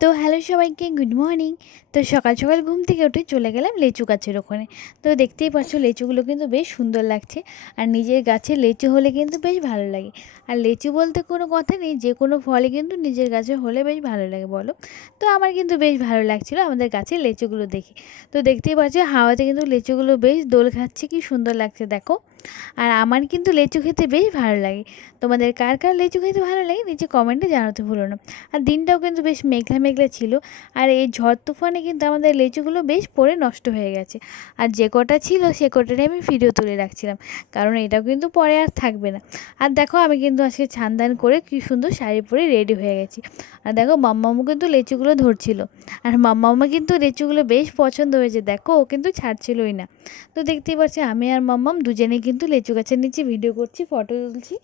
তো হ্যালো সবাইকে, good morning. তো সকাল সকাল ঘুম থেকে উঠে চলে গেলাম লেচু গাছের ওখানে। তো দেখতেই পাচ্ছ লেচুগুলো কিন্তু বেশ সুন্দর লাগছে। আর নিজের গাছে লেচু হলে কিন্তু বেশ ভালো লাগে। আর লেচু বলতে কোনো কথা নেই, যে কোনো ফলই কিন্তু নিজের গাছে হলে বেশ ভালো লাগে বলো। তো আমার কিন্তু বেশ ভালো লাগছিলো আমাদের গাছের লেচুগুলো দেখে। তো দেখতেই পাচ্ছ হাওয়াতে কিন্তু লেচুগুলো বেশ দোল খাচ্ছে, কি সুন্দর লাগছে দেখো। আর আমার কিন্তু লেচু খেতে বেশ ভালো লাগে। তোমাদের কার কার লেচু খেতে ভালো লাগে নিচে কমেন্টে জানাতে ভুলো না। আর দিনটাও কিন্তু বেশ মেঘলা মেঘলা ছিল। আর এই ঝড় তুফানে কিন্তু আমাদের লিচুগুলো বেশ পড়ে নষ্ট হয়ে গেছে। আর যে কটা ছিল সে কটারই আমি ভিডিও তুলে রাখছিলাম, কারণ এটাও কিন্তু পরে আর থাকবে না। আর দেখো আমি কিন্তু আজকে ছানদান করে কী সুন্দর শাড়ি পরে রেডি হয়ে গেছি। আর দেখো মাম্মামু কিন্তু লিচুগুলো ধরছিল। আর মাম্মামা কিন্তু লিচুগুলো বেশ পছন্দ হয়েছে, দেখো ও কিন্তু ছাড়ছিলই না। তো দেখতেই পাচ্ছি আমি আর মাম্মাম দুজনেই কিন্তু লিচু গাছের নিচে ভিডিও করছি, ফটো তুলছি।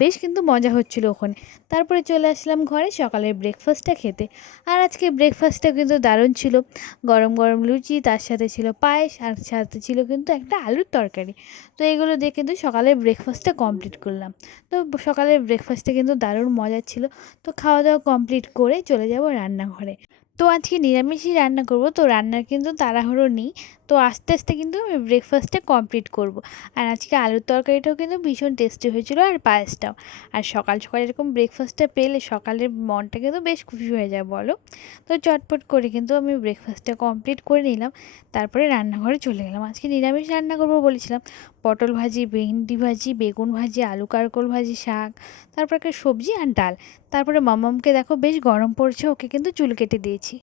বেশ কিন্তু মজা হচ্ছিল ওখানে। তারপরে চলে আসলাম ঘরে সকালের ব্রেকফাস্টটা খেতে। আর আজকে ব্রেকফাস্টটা কিন্তু দারুণ ছিল। গরম গরম লুচি, তার সাথে ছিল পায়েস, আর সাথে ছিল কিন্তু একটা আলুর তরকারি। তো এগুলো দিয়ে কিন্তু সকালের ব্রেকফাস্টটা কমপ্লিট করলাম। তো সকালের ব্রেকফাস্টটা কিন্তু দারুণ মজার ছিল। তো খাওয়া দাওয়া কমপ্লিট করে চলে যাব রান্নাঘরে। তো আজকে নিরামিষই রান্না করব, তো রান্নার কিন্তু তাড়াহুড়ো নেই। তো আস্তে আস্তে কিন্তু আমি ব্রেকফাস্টটা কমপ্লিট করব। আর আজকে আলুর তরকারিটাও কিন্তু ভীষণ টেস্টি হয়েছিল, আর পায়েসটাও। আর সকাল সকাল এরকম ব্রেকফাস্টটা পেলে সকালের মনটা কিন্তু বেশ খুশি হয়ে যায় বলো। তো চটপট করে কিন্তু আমি ব্রেকফাস্টটা কমপ্লিট করে নিলাম। তারপরে রান্নাঘরে চলে গেলাম। আজকে নিরামিষ রান্না করবো বলেছিলাম। পটল ভাজি, ভেন্ডি ভাজি, বেগুন ভাজি, আলু কারকল ভাজি, শাক, তারপর একটা সবজি আর ডাল। তারপরে মামামকে দেখো বেশ গরম পড়ছে, ওকে কিন্তু চুল কেটে দিয়েছি।